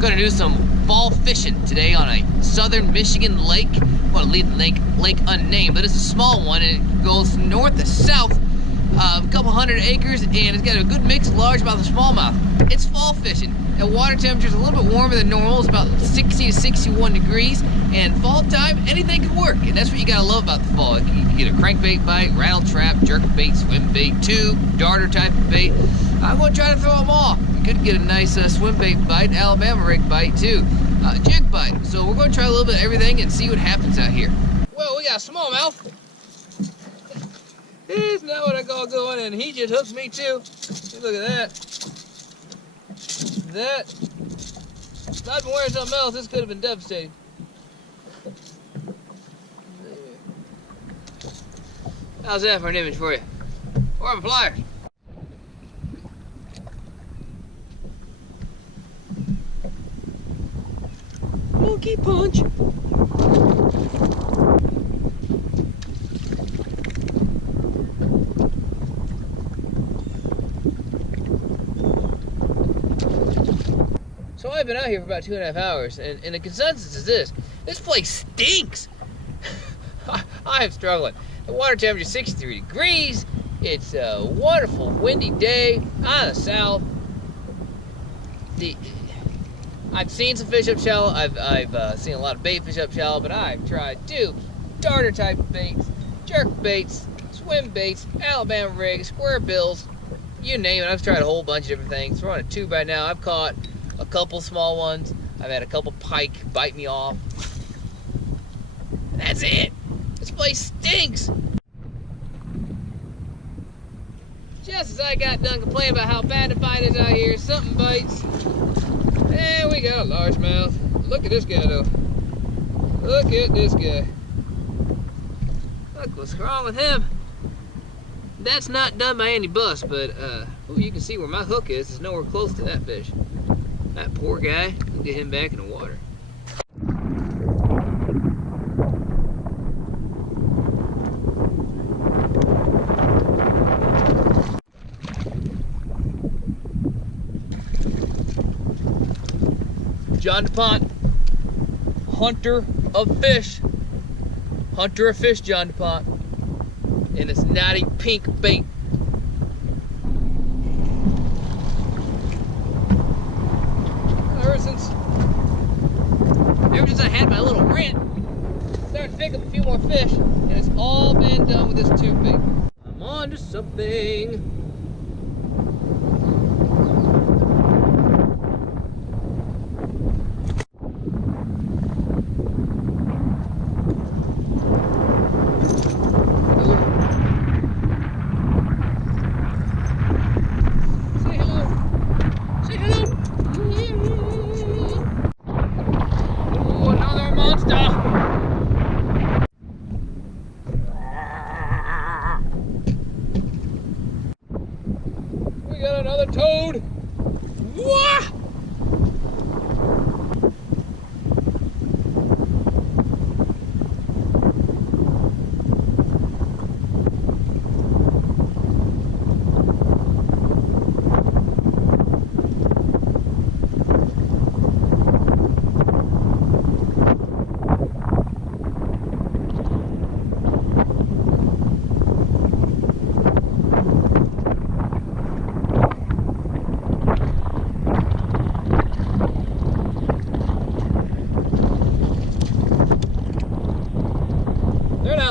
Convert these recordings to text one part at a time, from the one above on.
Gonna do some fall fishing today on a southern Michigan lake. I want to leave the lake unnamed, but it's a small one and it goes north to south, a couple hundred acres, and it's got a good mix of largemouth and smallmouth. It's fall fishing. The water temperature is a little bit warmer than normal. It's about 60 to 61 degrees, and fall time, anything can work, and that's what you gotta love about the fall. You can get a crankbait bite, rattle trap, jerk bait, swim bait, tube, darter type of bait. I'm gonna try to throw them all. You could get a nice swim bait bite, Alabama rig bite too, jig bite. So we're gonna try a little bit of everything and see what happens out here. Well, we got a smallmouth. He's not what I call going, and he just hooks me too. Look at that. If I'd been wearing something else, this could have been devastating. How's that for an image for you? Or my pliers? Monkey punch. So I've been out here for about 2.5 hours, and the consensus is this place stinks. I am struggling. The water temperature is 63 degrees. It's a wonderful windy day out of the south. I've seen some fish up shallow. I've seen a lot of bait fish up shallow, but I've tried tubes, darter type of baits, jerk baits, swim baits, Alabama rigs, square bills, you name it. I've tried a whole bunch of different things. We're on a tube right now. I've caught a couple small ones. I've had a couple pike bite me off. That's it. This place stinks. Just as I got done complaining about how bad the bite is out here, something bites. And we got a largemouth. Look at this guy though. Look at this guy. Look what's wrong with him. That's not done by any bust, but you can see where my hook is. It's nowhere close to that fish. That poor guy. We'll get him back in the water. John DuPont, hunter of fish. Hunter of fish, John DuPont. And this natty pink bait. Ever since I had my little rant, I started to pick up a few more fish, and it's all been done with this tube bait. I'm on to something. We got another toad. Wah!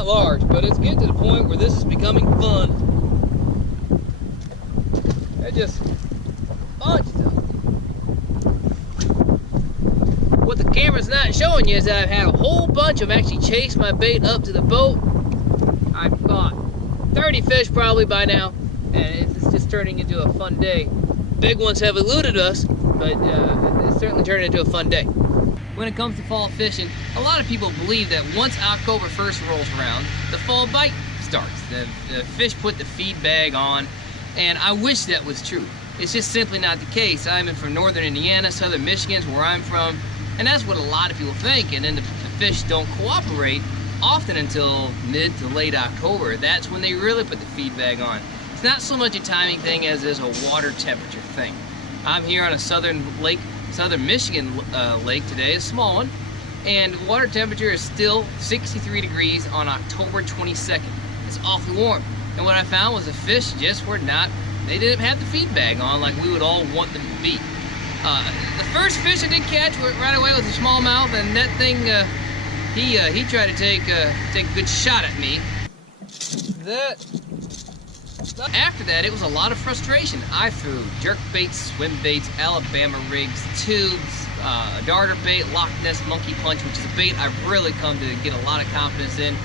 Large, but it's getting to the point where this is becoming fun. They're just bunches of them. What the camera's not showing you is that I've had a whole bunch of them actually chase my bait up to the boat. I've caught 30 fish probably by now, and it's just turning into a fun day. Big ones have eluded us, but it's certainly turning into a fun day. When it comes to fall fishing, a lot of people believe that once October 1st rolls around, the fall bite starts. The fish put the feed bag on, and I wish that was true. It's just simply not the case. I'm from northern Indiana, southern Michigan's where I'm from, and that's what a lot of people think, and then the fish don't cooperate often until mid to late October. That's when they really put the feed bag on. It's not so much a timing thing as it is a water temperature thing. I'm here on a southern lake southern Michigan lake today, a small one, and water temperature is still 63 degrees on October 22nd. It's awfully warm. And what I found was the fish just were not, they didn't have the feed bag on like we would all want them to be. The first fish I did catch right away was a smallmouth, and that thing, he tried to take a good shot at me. After that, it was a lot of frustration. I threw jerk baits, swim baits, Alabama rigs, tubes, darter bait, Loch Ness monkey punch, which is a bait I've really come to get a lot of confidence in.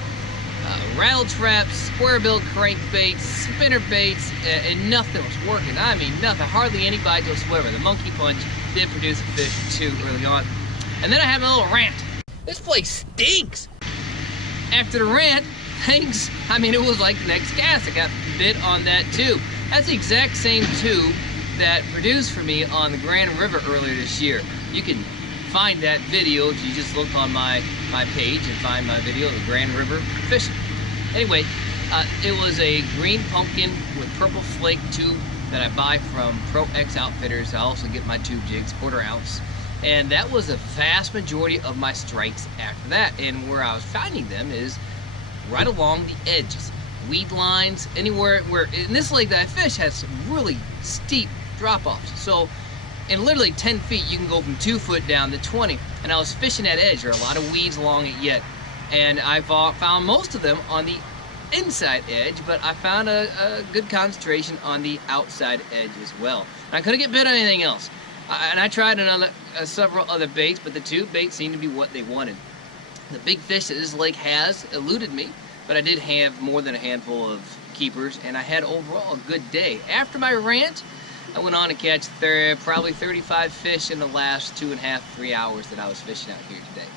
Rattle traps, square bill crankbaits, spinner baits, and nothing was working. I mean, nothing, hardly any bites whatsoever. The monkey punch did produce a fish or two early on. And then I had a little rant. This place stinks. After the rant, thanks, I mean, it was like the next cast. I got bit on that tube. That's the exact same tube that produced for me on the Grand River earlier this year. You can find that video if you just look on my page and find my video of the Grand River fishing. Anyway, it was a green pumpkin with purple flake tube that I buy from Pro X Outfitters. I also get my tube jigs, 1/4 ounce. And that was the vast majority of my strikes after that. And where I was finding them is right along the edges, weed lines, anywhere where, in this lake that I fish has really steep drop-offs. So in literally 10 feet, you can go from 2 foot down to 20. And I was fishing that edge. There are a lot of weeds along it yet. And I found most of them on the inside edge, but I found a good concentration on the outside edge as well. And I couldn't get bit on anything else. And I tried several other baits, but the tube bait seemed to be what they wanted. The big fish that this lake has eluded me, but I did have more than a handful of keepers, and I had overall a good day. After my rant, I went on to catch probably 35 fish in the last 2.5 to 3 hours that I was fishing out here today.